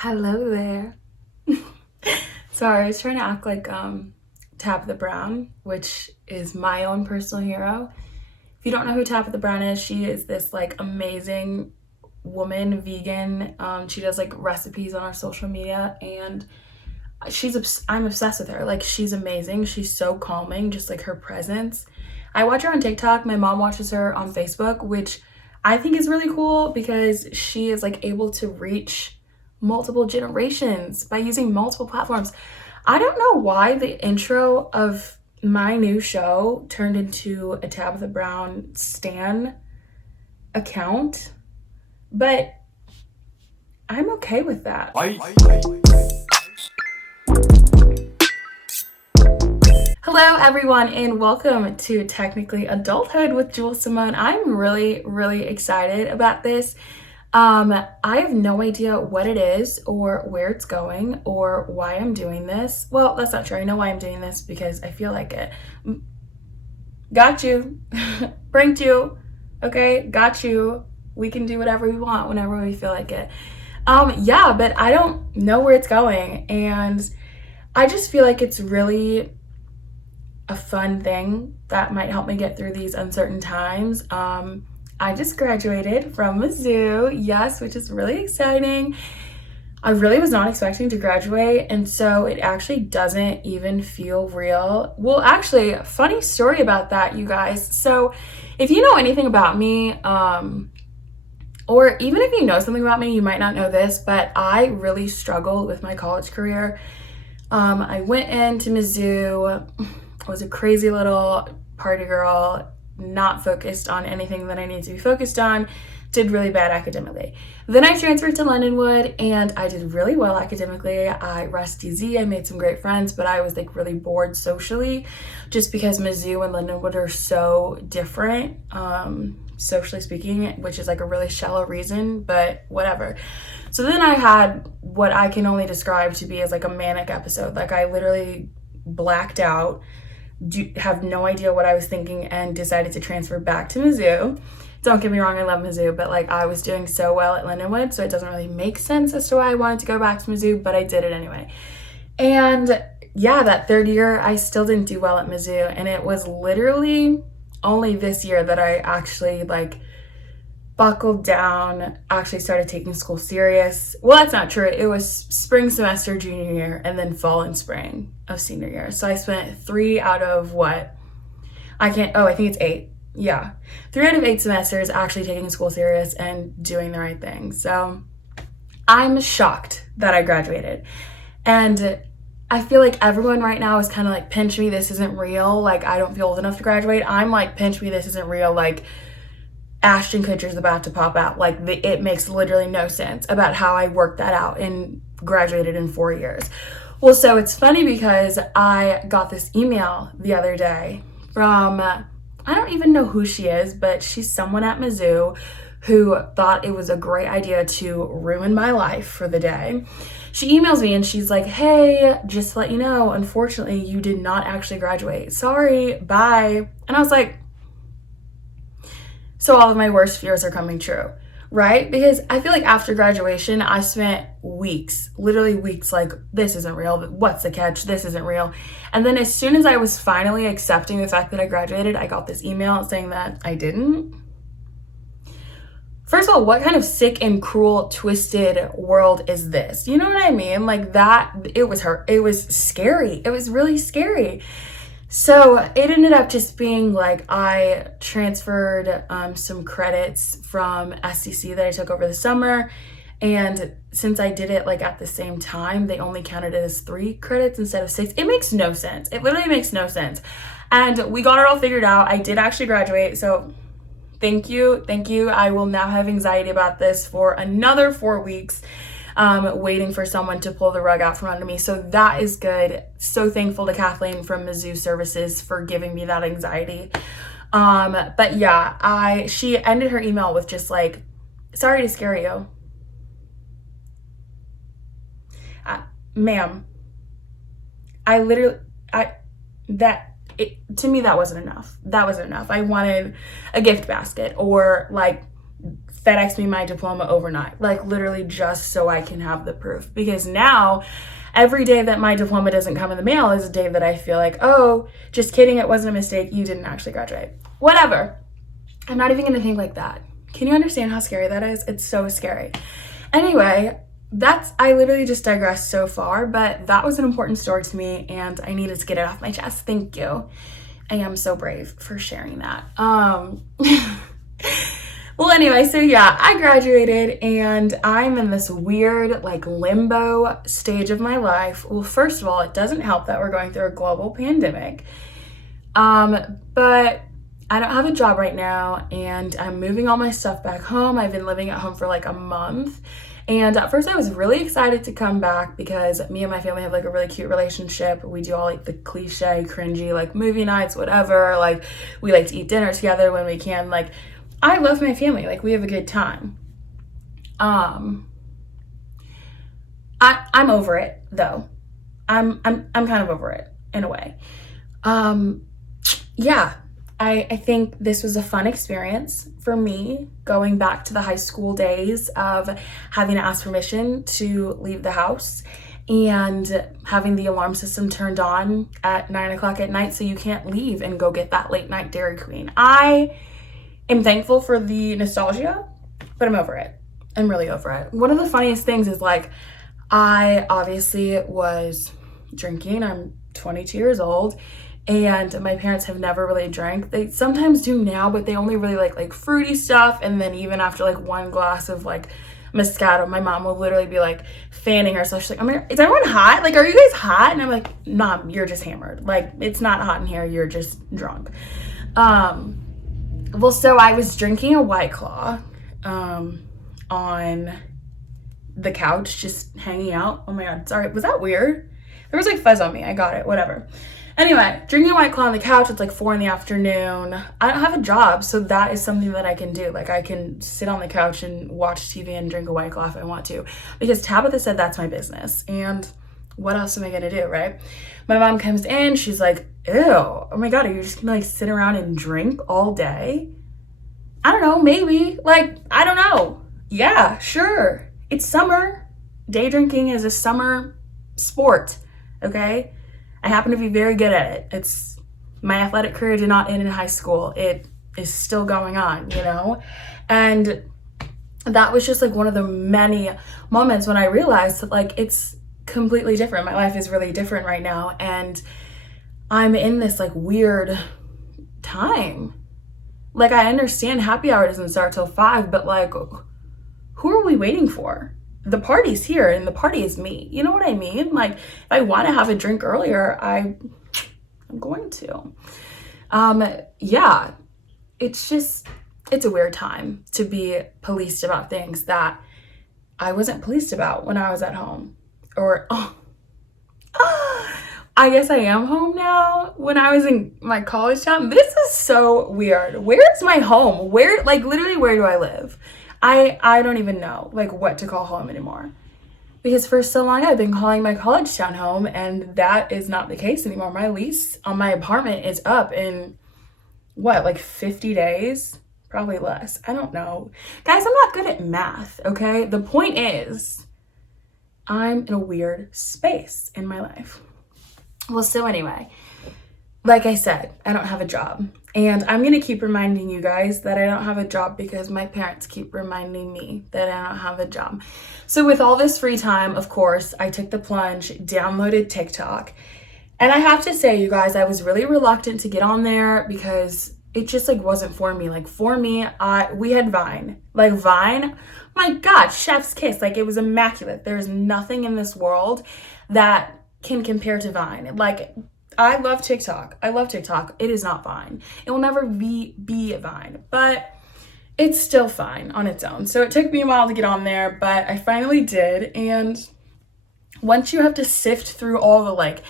Hello there. Sorry, I was trying to act like Tabitha Brown, which is my own personal hero. If you don't know who Tabitha Brown is, she is this like amazing woman, vegan. She does like recipes on our social media, and I'm obsessed with her. Like, she's amazing. She's so calming, just like her presence. I watch her on TikTok. My mom watches her on Facebook, which I think is really cool because she is like able to reach multiple generations by using multiple platforms. I don't know why the intro of my new show turned into a Tabitha Brown stan account, but I'm okay with that. Hello, everyone, and welcome to Technically Adulthood with Jules Simone. I'm really excited about this. I have no idea what it is or where it's going or why I'm doing this. Well, that's not true. I know why I'm doing this because I feel like it. Got you. Pranked you. Okay, got you. We can do whatever we want whenever we feel like it. Yeah, but I don't know where it's going, and I just feel like it's really a fun thing that might help me get through these uncertain times. I just graduated from Mizzou, yes, which is really exciting. I really was not expecting to graduate, and so it actually doesn't even feel real. Well, actually, funny story about that, you guys. So if you know anything about me, or even if you know something about me, you might not know this, but I really struggled with my college career. I went into Mizzou, was a crazy little party girl, not focused on anything that I needed to be focused on, did really bad academically. Then I transferred to Lindenwood and I did really well academically. I rusty Z, I made some great friends, but I was like really bored socially just because Mizzou and Lindenwood are so different, socially speaking, which is like a really shallow reason, but whatever. So then I had what I can only describe to be as like a manic episode. Like, I literally blacked out, have no idea what I was thinking, and decided to transfer back to Mizzou. Don't get me wrong, I love Mizzou, but like, I was doing so well at Lindenwood, so it doesn't really make sense as to why I wanted to go back to Mizzou, but I did it anyway. And yeah, that third year, I still didn't do well at Mizzou, and it was literally only this year that I actually like buckled down, actually started taking school serious. Well, that's not true. It was spring semester junior year and then fall and spring of senior year. So I spent 3 out of what? I think it's 8. Yeah. 3 out of 8 semesters actually taking school serious and doing the right thing. So I'm shocked that I graduated. And I feel like everyone right now is kind of like, pinch me, this isn't real. Like, I don't feel old enough to graduate. I'm like, pinch me, this isn't real. Like, Ashton Kutcher's about to pop out. Like, it makes literally no sense about how I worked that out and graduated in 4 years. Well, so it's funny because I got this email the other day from, I don't even know who she is, but she's someone at Mizzou who thought it was a great idea to ruin my life for the day. She emails me and she's like, hey, just to let you know, unfortunately, you did not actually graduate. Sorry, bye. And I was like, so all of my worst fears are coming true, right? Because I feel like after graduation, I spent weeks, literally weeks, like, this isn't real. What's the catch? This isn't real. And then as soon as I was finally accepting the fact that I graduated, I got this email saying that I didn't. First of all, what kind of sick and cruel, twisted world is this? You know what I mean? Like, that, it was scary. It was really scary. So it ended up just being like, I transferred some credits from SCC that I took over the summer. And since I did it like at the same time, they only counted it as 3 credits instead of 6. It makes no sense. It literally makes no sense. And we got it all figured out. I did actually graduate. So thank you. I will now have anxiety about this for another 4 weeks. Waiting for someone to pull the rug out from under me. So that is good. So thankful to Kathleen from Mizzou Services for giving me that anxiety. But yeah, she ended her email with just like, sorry to scare you. Ma'am, to me, that wasn't enough. I wanted a gift basket or like FedEx me my diploma overnight, like literally just so I can have the proof. Because now every day that my diploma doesn't come in the mail is a day that I feel like, oh, just kidding, it wasn't a mistake, you didn't actually graduate. Whatever. I'm not even gonna think like that. Can you understand how scary that is? It's so scary. Anyway, I literally just digressed so far, but that was an important story to me and I needed to get it off my chest. Thank you. I am so brave for sharing that. Well, anyway, so yeah, I graduated and I'm in this weird like limbo stage of my life. Well, first of all, it doesn't help that we're going through a global pandemic. But I don't have a job right now and I'm moving all my stuff back home. I've been living at home for like a month. And at first I was really excited to come back because me and my family have like a really cute relationship. We do all like the cliche, cringy, like movie nights, whatever. Like we like to eat dinner together when we can. Like I love my family. Like we have a good time. I'm over it though. I'm kind of over it in a way. Yeah. I think this was a fun experience for me, going back to the high school days of having to ask permission to leave the house and having the alarm system turned on at 9 o'clock at night so you can't leave and go get that late night Dairy Queen. I am thankful for the nostalgia, but I'm over it. I'm really over it. One of the funniest things is like, I obviously was drinking. I'm 22 years old. And my parents have never really drank. They sometimes do now, but they only really like fruity stuff. And then even after like one glass of like Moscato, my mom will literally be like fanning herself. She's like, is everyone hot? Like, are you guys hot? And I'm like, nah, you're just hammered. Like, it's not hot in here. You're just drunk. Well, so I was drinking a White Claw on the couch, just hanging out. Oh my God, sorry. Was that weird? There was like fuzz on me. I got it, whatever. Anyway, drinking a White Claw on the couch, it's like 4 in the afternoon. I don't have a job, so that is something that I can do. Like I can sit on the couch and watch TV and drink a White Claw if I want to. Because Tabitha said that's my business. And what else am I gonna do, right? My mom comes in, she's like, ew, oh my God, are you just gonna like sit around and drink all day? I don't know, maybe. Like, I don't know. Yeah, sure. It's summer. Day drinking is a summer sport, okay? I happen to be very good at it. It's my athletic career did not end in high school. It is still going on, you know? And that was just like one of the many moments when I realized that like it's completely different. My life is really different right now. And I'm in this like weird time. Like I understand happy hour doesn't start till 5, but like who are we waiting for? The party's here and the party is me. You know what I mean? Like if I want to have a drink earlier, I'm going to. Yeah, it's a weird time to be policed about things that I wasn't policed about when I was at home. Or, I guess I am home now. When I was in my college town, this is so weird. Where's my home? Like literally where do I live? I don't even know like what to call home anymore, because for so long I've been calling my college town home and that is not the case anymore. My lease on my apartment is up in what, like 50 days? Probably less. I don't know. Guys, I'm not good at math, okay? The point is I'm in a weird space in my life. Well, so anyway, like I said, I don't have a job. And I'm going to keep reminding you guys that I don't have a job because my parents keep reminding me that I don't have a job. So with all this free time, of course, I took the plunge, downloaded TikTok. And I have to say, you guys, I was really reluctant to get on there because it just like wasn't for me. Like for me, we had Vine. Like Vine, my God, chef's kiss. Like it was immaculate. There's nothing in this world that can compare to Vine. Like I love TikTok. It is not Vine. It will never be Vine, but it's still fine on its own. So it took me a while to get on there, but I finally did. And once you have to sift through all the like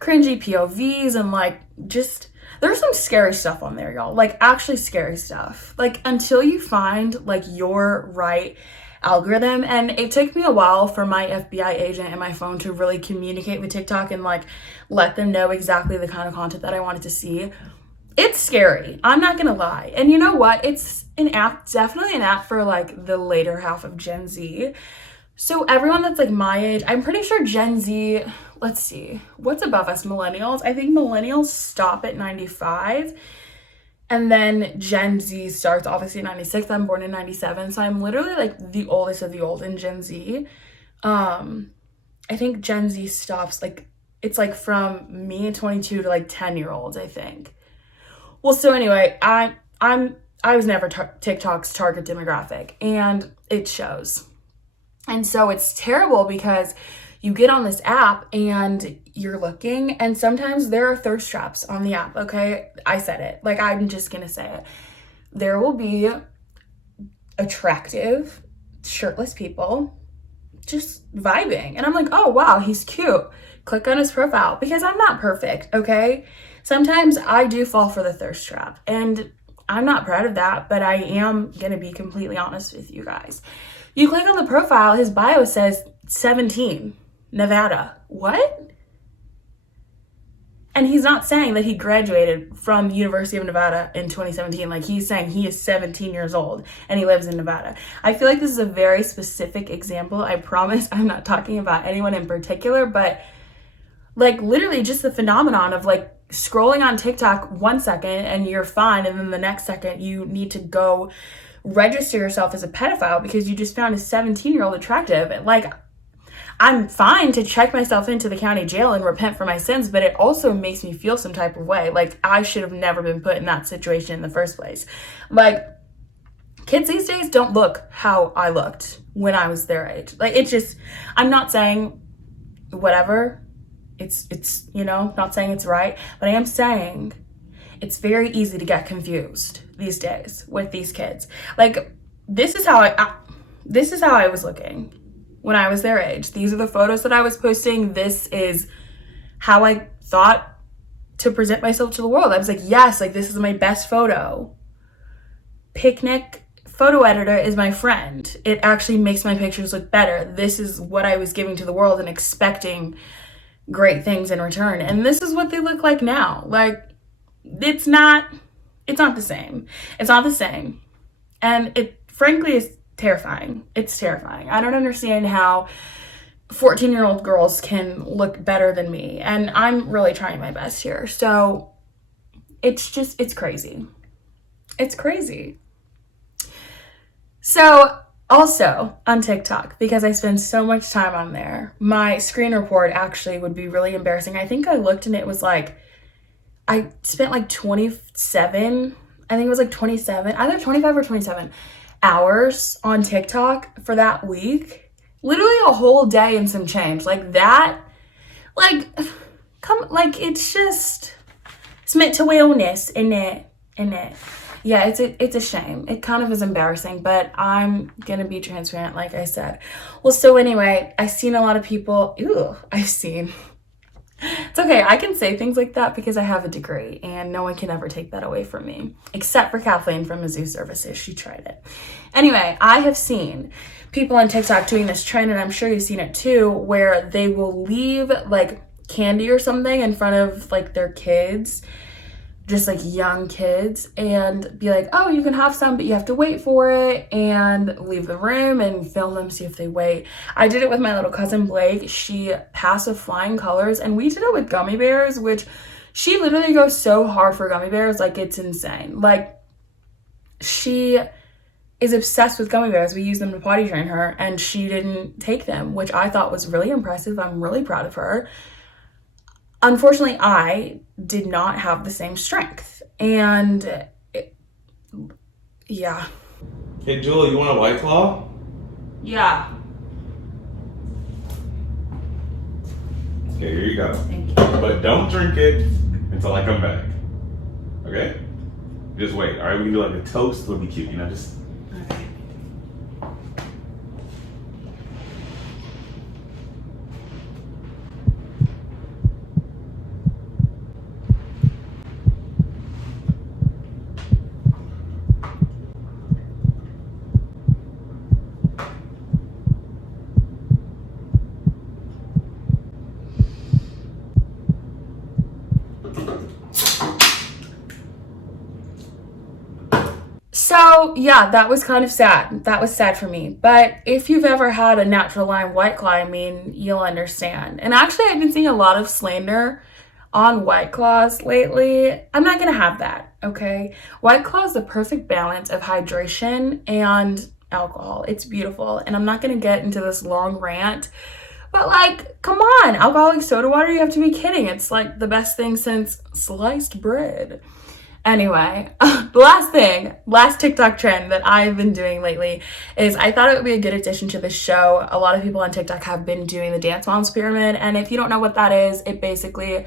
cringy POVs and like just, there's some scary stuff on there, y'all. Like actually scary stuff. Like until you find like your right algorithm. And it took me a while for my FBI agent and my phone to really communicate with TikTok and like let them know exactly the kind of content that I wanted to see. It's scary. I'm not gonna lie. And you know what? It's an app, definitely an app for like the later half of Gen Z. So everyone that's like my age, I'm pretty sure Gen Z, let's see, what's above us? Millennials. I think millennials stop at 95. And then Gen Z starts obviously at 96. I'm born in 97. So I'm literally like the oldest of the old in Gen Z. I think Gen Z stops like, it's like from me at 22 to like 10-year-olds, I think. Well, so anyway, I was never TikTok's target demographic, and it shows. And so it's terrible because you get on this app and you're looking, and sometimes there are thirst traps on the app, okay? I said it. Like, I'm just gonna say it. There will be attractive, shirtless people just vibing. And I'm like, oh, wow, he's cute. Click on his profile, because I'm not perfect, okay? Sometimes I do fall for the thirst trap, and I'm not proud of that, but I am gonna be completely honest with you guys. You click on the profile, his bio says 17, Nevada. What? And he's not saying that he graduated from the University of Nevada in 2017. Like, he's saying he is 17 years old and he lives in Nevada. I feel like this is a very specific example. I promise I'm not talking about anyone in particular, but like literally just the phenomenon of like scrolling on TikTok 1 second and you're fine, and then the next second you need to go register yourself as a pedophile because you just found a 17-year-old attractive. And like, I'm fine to check myself into the county jail and repent for my sins, but it also makes me feel some type of way. Like, I should have never been put in that situation in the first place. Like, kids these days don't look how I looked when I was their age. Like, it's just, I'm not saying whatever. It's, you know, not saying it's right, but I am saying it's very easy to get confused these days with these kids. Like, this is how I was looking when I was their age. These are the photos that I was posting. This is how I thought to present myself to the world. I was like, yes, like this is my best photo. Picnic photo editor is my friend. It actually makes my pictures look better. This is what I was giving to the world and expecting great things in return. And this is what they look like now. Like, it's not the same. It's not the same. And it frankly is terrifying. It's terrifying. I don't understand how 14-year-old girls can look better than me. And I'm really trying my best here. So it's crazy. It's crazy. So also on TikTok, because I spend so much time on there, my screen report actually would be really embarrassing. I think I looked and it was like, I spent like 27, I think it was like 27, either 25 or 27 hours on TikTok for that week. Literally a whole day and some change. Like that, like, it's mental illness, in it. Yeah, it's a shame. It kind of is embarrassing, but I'm gonna be transparent, like I said. Well, so anyway, I've seen a lot of people, it's okay, I can say things like that because I have a degree and no one can ever take that away from me, except for Kathleen from Mizzou Services. She tried it. Anyway, I have seen people on TikTok doing this trend, and I'm sure you've seen it too, where they will leave like candy or something in front of like their kids, just like young kids, and be like, oh, you can have some, but you have to wait for it, and leave the room and film them, see if they wait. I did it with my little cousin Blake. She passed with flying colors, and we did it with gummy bears, which she literally goes so hard for gummy bears, like it's insane. Like, she is obsessed with gummy bears. We use them to potty train her, and she didn't take them, which I thought was really impressive. I'm really proud of her. Unfortunately, I did not have the same strength, and yeah. Hey, Julie, you want a White Claw? Yeah. Okay, here you go. Thank you. But don't drink it until I come back. Okay? Just wait. All right, we can do like a toast. It'll be cute, you know, just... Okay. So yeah, that was kind of sad. That was sad for me. But if you've ever had a natural lime White Claw, I mean, you'll understand. And actually, I've been seeing a lot of slander on White Claws lately. I'm not gonna have that, okay? White Claw is the perfect balance of hydration and alcohol. It's beautiful. And I'm not gonna get into this long rant, but like, come on, alcoholic soda water, you have to be kidding. It's like the best thing since sliced bread. Anyway, the last TikTok trend that I've been doing lately is I thought it would be a good addition to the show. A lot of people on TikTok have been doing the Dance Moms Pyramid, and if you don't know what that is, it basically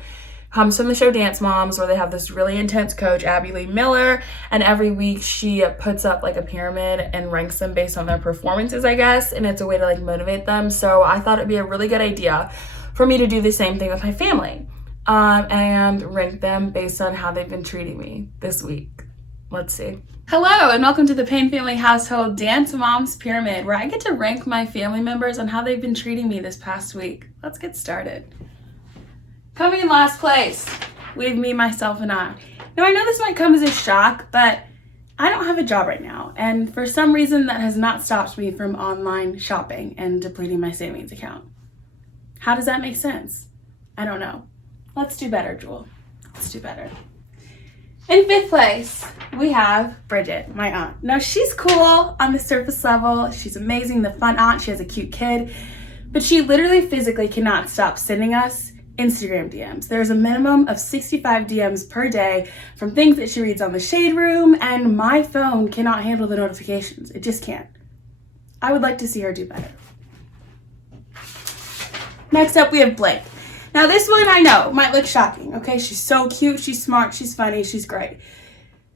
comes from the show Dance Moms, where they have this really intense coach, Abby Lee Miller, and every week she puts up like a pyramid and ranks them based on their performances, I guess, and it's a way to like motivate them. So I thought it'd be a really good idea for me to do the same thing with my family. And rank them based on how they've been treating me this week. Let's see. Hello, and welcome to the Payne Family Household Dance Moms Pyramid, where I get to rank my family members on how they've been treating me this past week. Let's get started. Coming in last place, we have me, myself, and I. Now, I know this might come as a shock, but I don't have a job right now, and for some reason that has not stopped me from online shopping and depleting my savings account. How does that make sense? I don't know. Let's do better, Jewel. Let's do better. In fifth place, we have Bridget, my aunt. Now, she's cool on the surface level. She's amazing, the fun aunt. She has a cute kid. But she literally physically cannot stop sending us Instagram DMs. There's a minimum of 65 DMs per day from things that she reads on the Shade Room, and my phone cannot handle the notifications. It just can't. I would like to see her do better. Next up, we have Blake. Now, this one I know might look shocking, okay? She's so cute, she's smart, she's funny, she's great.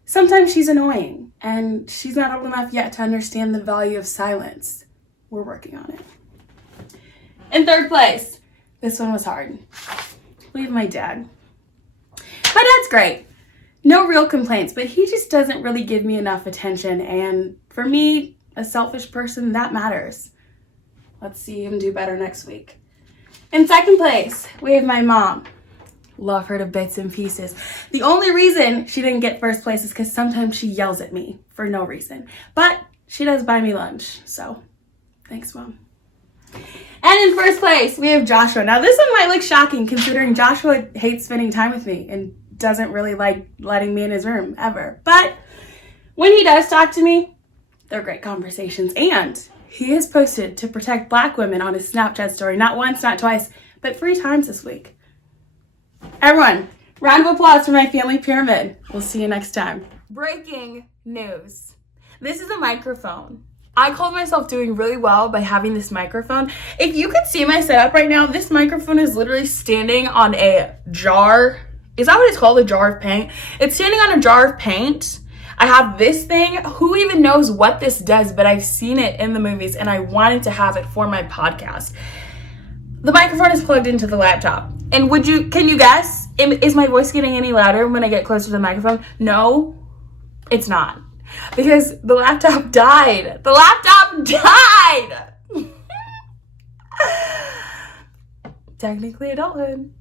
Sometimes she's annoying, and she's not old enough yet to understand the value of silence. We're working on it. In third place, this one was hard. We have my dad. My dad's great. No real complaints, but he just doesn't really give me enough attention, and for me, a selfish person, that matters. Let's see him do better next week. In second place, we have my mom. Love her to bits and pieces. The only reason she didn't get first place is because sometimes she yells at me for no reason. But she does buy me lunch, so thanks, Mom. And in first place, we have Joshua. Now, this one might look shocking considering Joshua hates spending time with me and doesn't really like letting me in his room ever. But when he does talk to me, they're great conversations, and he has posted to protect Black women on his Snapchat story, not once, not twice, but 3 times this week. Everyone, round of applause for my family pyramid. We'll see you next time. Breaking news. This is a microphone. I called myself doing really well by having this microphone. If you could see my setup right now, this microphone is literally standing on a jar. Is that what it's called? A jar of paint? It's standing on a jar of paint. I have this thing. Who even knows what this does, but I've seen it in the movies and I wanted to have it for my podcast. The microphone is plugged into the laptop. And can you guess? Is my voice getting any louder when I get closer to the microphone? No, it's not. Because the laptop died. The laptop died! Technically adulthood.